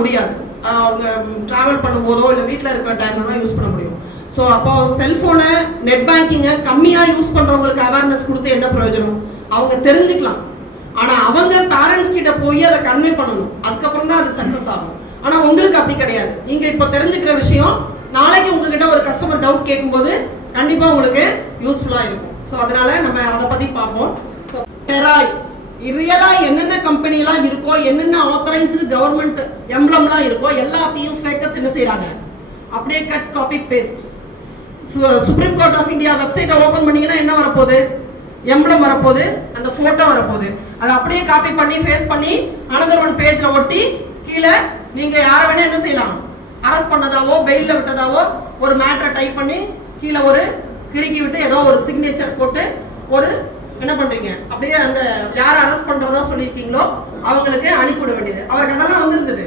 முடியாது. அவங்க டிராவல் பண்ணும்போதோ இல்லை வீட்டில் இருக்கிற டைம்ல தான் யூஸ் பண்ண முடியும். ஸோ அப்போ செல்ஃபோனை நெட் பேங்கிங்கை கம்மியாக யூஸ் பண்ணுறவங்களுக்கு அவேர்னஸ் கொடுத்து என்ன பிரயோஜனம்? அவங்க தெரிஞ்சுக்கலாம், ஆனால் அவங்க பேரண்ட்ஸ் கிட்ட போய் அதை கன்வே பண்ணணும், அதுக்கப்புறம் தான் அது சக்ஸஸ் ஆகும். ஆனால் உங்களுக்கு அப்படி கிடையாது. நீங்கள் இப்போ தெரிஞ்சுக்கிற விஷயம் நாளைக்கு உங்ககிட்ட ஒரு கஸ்டமர் டவுட் கேட்கும்போது கண்டிப்பாக உங்களுக்கு யூஸ்ஃபுல்லாக இருக்கும். ஸோ அதனால நம்ம அதை பற்றி பார்ப்போம். ஸோ டெராய் ரியலா என்னென்ன கம்பெனிலாம் இருக்கோ, என்னென்ன ஆத்தரைஸ்டு கவர்மெண்ட் எம்ப்ளம்லாம் இருக்கோ எல்லாத்தையும் ஃபேக்கர்ஸ் என்ன செய்யறாங்க, அப்படியே cut copy paste. Supreme court of India வெப்சைட்டை ஓபன் பண்ணீங்கன்னா என்ன வரப்போகுது, எம்ப்ளம் வரப்போகுது, அந்த போட்டோ வரப்போகுது. அதை அப்படியே காப்பி பண்ணி ஃபேஸ் பண்ணி அனதர் ஒன் பேஜ்ல ஒட்டி கீழே நீங்க யாரை வேணா என்ன செய்யலாம், அரெஸ்ட் பண்ணதாவோ பெயில விட்டதாவோ ஒரு மேட்டரை டைப் பண்ணி கீழே ஒரு கிறுக்கி விட்டு ஏதோ ஒரு சிக்னேச்சர் போட்டு ஒரு என்ன பண்றீங்க, அப்படியே அந்த யாரை அரெஸ்ட் பண்றதா சொல்லியிருக்கீங்களோ அவங்களுக்கு அனுப்பிவிட வேண்டியது. அவருக்கு அதெல்லாம் வந்திருந்தது.